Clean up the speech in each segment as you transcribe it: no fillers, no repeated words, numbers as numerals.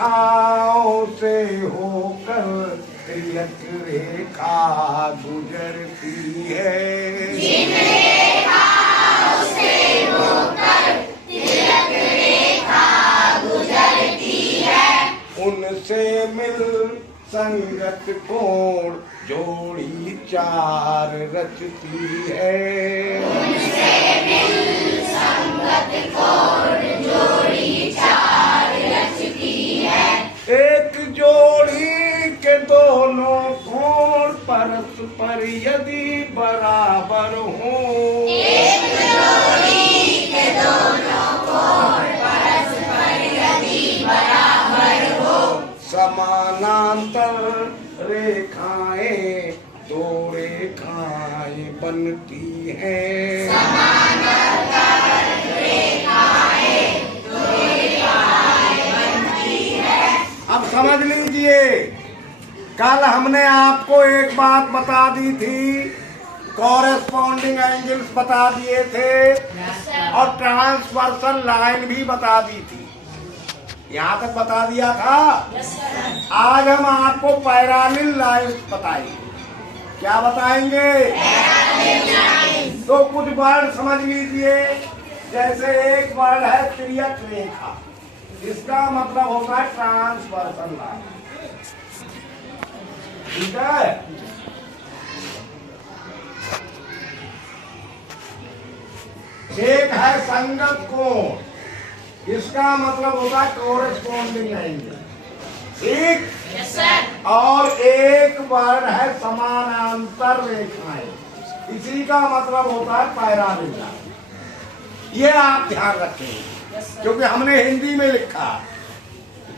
रेखाओं से होकर तिलक रेखा गुजरती है। जिन रेखाओं से होकर तिलक रेखा गुजरती है, उनसे मिल संगत कोण जोड़ी चार रचती है। उनसे मिल संगत कोण जोड़ी चार रचती है। एक जोड़ी के दोनों कोण परस्पर यदि बराबर हो, एक जोड़ी के दोनों कोण परस्पर यदि बराबर हो, समानांतर रेखाएं दो रेखाएं बनती हैं। समानांतर रेखाएं दो रेखाएं बनती है। अब समझ लीजिए, कल हमने आपको एक बात बता दी थी, कॉरेस्पॉन्डिंग एंगल्स बता दिए थे और ट्रांसवर्सल लाइन भी बता दी थी। यहाँ तक बता दिया था। आज हम आपको पैरालिल लाइन बताएंगे। क्या बताएंगे? तो कुछ वर्ड समझ लीजिए। जैसे एक वर्ड है तिर्यक रेखा, इसका मतलब होता है ट्रांसवर्सल लाइन। ठीक है। एक है संगत कोण, इसका मतलब होता है कोरेस्पॉन्डिंग एंगल। ठीक। और एक वर्ड है समानांतर रेखाएं, इसी का मतलब होता है पैरालिल लाइन। ये आप ध्यान रखेंगे क्योंकि हमने हिंदी में लिखा।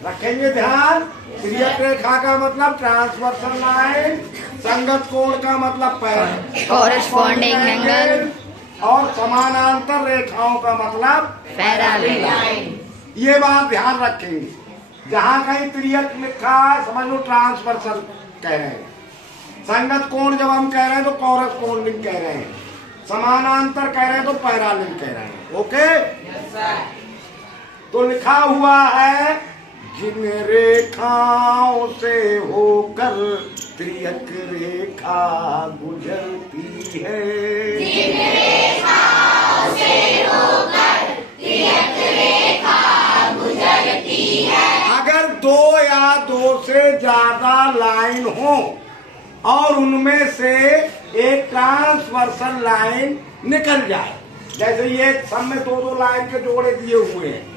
रखेंगे ध्यान। तिर्यक रेखा का मतलब ट्रांसवर्सल लाइन, संगत कोण का मतलब कोरेस्पॉन्डिंग एंगल, और समानांतर रेखाओं का मतलब पैरालिल लाइन। ये बात ध्यान रखेंगे। जहां कहीं तिर्यक लिखा है समझ लो ट्रांसवर्सल कह रहे हैं। संगत कोण जब हम कह रहे हैं तो कॉरेस्पॉन्डिंग कह रहे हैं, समानांतर कह रहे हैं तो पैरालिल कह रहे हैं। ओके। तो लिखा हुआ है, जिन रेखाओं से होकर तिर्यक रेखा गुजरती है, जिन रेखाओं से होकर तिर्यक रेखा गुजरती है। अगर दो या दो से ज्यादा लाइन हो और उनमें से एक ट्रांसवर्सल लाइन निकल जाए, जैसे ये सब में दो दो लाइन के जोड़े दिए हुए हैं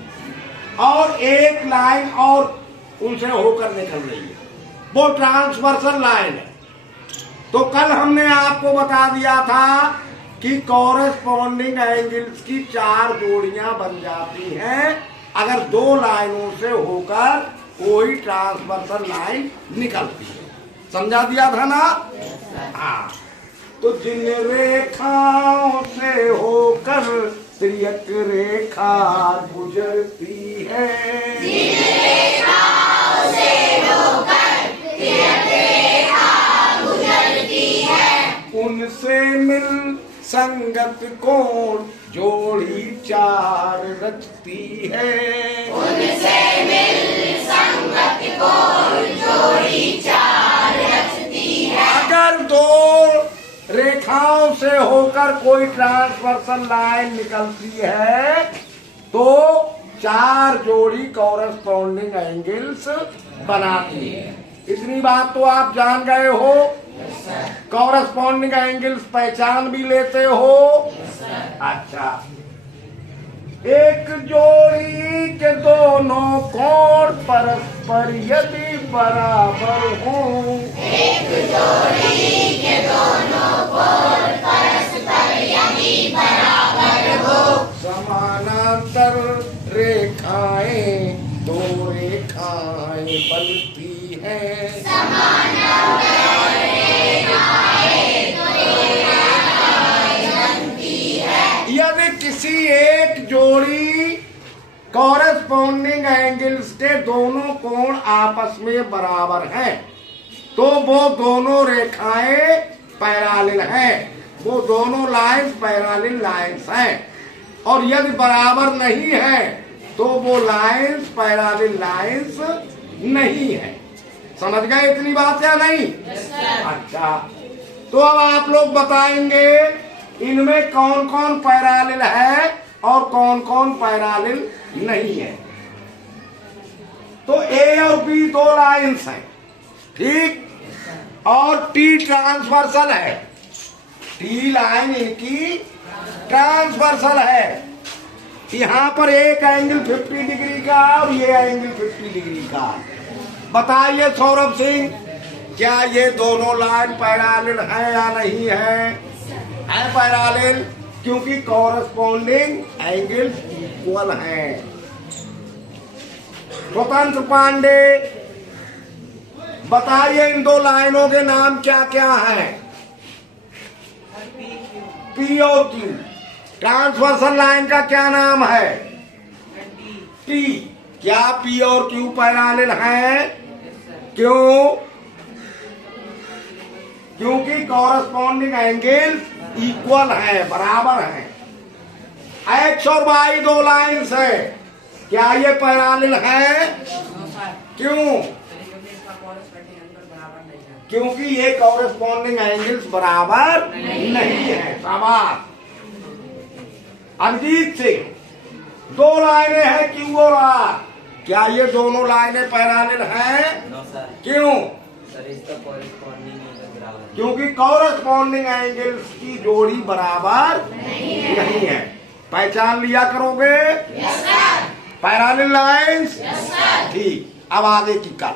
और एक लाइन और उनसे होकर निकल रही है, वो ट्रांसवर्सल लाइन है। तो कल हमने आपको बता दिया था कि कॉरेस्पॉन्डिंग एंगल्स की चार जोड़ियां बन जाती हैं अगर दो लाइनों से होकर कोई ट्रांसवर्सल लाइन निकलती है। समझा दिया था ना? हाँ। तो जिन रेखाओं से होकर तिर्यक रेखा गुजरती है, जिन रेखाओं से होकर तिर्यक रेखा गुजरती है, उनसे मिल संगत कोण जोड़ी चार रचती है। उनसे मिल संगत कोण जोड़ी चार रचती है। अगर दो रेखाओं से होकर कोई ट्रांसवर्सल लाइन निकलती है तो चार जोड़ी कॉरेस्पॉन्डिंग एंगल्स बनाती है। इतनी बात तो आप जान गए हो। कॉरेस्पॉन्डिंग एंगल्स पहचान भी लेते हो। अच्छा, एक जोड़ी के दोनों कोण परस्पर यदि बराबर हो, एक जोड़ी के दोनों कोण परस्पर यदि बराबर हो, समानांतर रेखाएं दो रेखाएं बनती हैं। समानांतर रेखाएं दो रेखाएं बनती है। यदि किसी एक जोड़ी कॉरेस्पॉन्डिंग एंगल्स के दोनों कोण आपस में बराबर हैं तो वो दोनों रेखाएं पैरालिल हैं, वो दोनों लाइंस पैरालिल लाइंस हैं। और यदि बराबर नहीं है तो वो लाइंस पैरेलल लाइंस नहीं है। समझ गए इतनी बात या नहीं? अच्छा, तो अब आप लोग बताएंगे इनमें कौन कौन पैरेलल है और कौन कौन पैरेलल नहीं है। तो ए और बी दो लाइंस हैं, ठीक, और टी ट्रांसवर्सल है। टी लाइन इनकी ट्रांसवर्सल है। यहां पर एक एंगल 50 डिग्री का और ये एंगल 50 डिग्री का। बताइए सौरभ सिंह, क्या ये दोनों लाइन पैरेलल है या नहीं है? है पैरेलल, क्योंकि कॉरस्पॉन्डिंग एंगल इक्वल हैं। स्वतंत्र पांडे, बताइए इन दो लाइनों के नाम क्या क्या हैं? पी और क्यू। ट्रांसवर्सल लाइन का क्या नाम है? टी। क्या पी और क्यू पैरेलल हैं? क्यों? क्योंकि कॉरस्पॉन्डिंग एंगल इक्वल है, बराबर है। एक्स और वाई दो लाइन्स है, क्या ये पैरेलल है? क्यों? क्योंकि ये कॉरस्पॉन्डिंग एंगल्स बराबर नहीं है। शाबाश अजीत सिंह, दो लाइनें हैं क्यू और आर, क्या ये दोनों लाइनें पैरेलल हैं? क्यों? क्योंकि कॉरस्पॉन्डिंग एंगल्स की जोड़ी बराबर नहीं है। पहचान लिया करोगे? पैरेलल लाइंस, ठीक। अब आगे की कल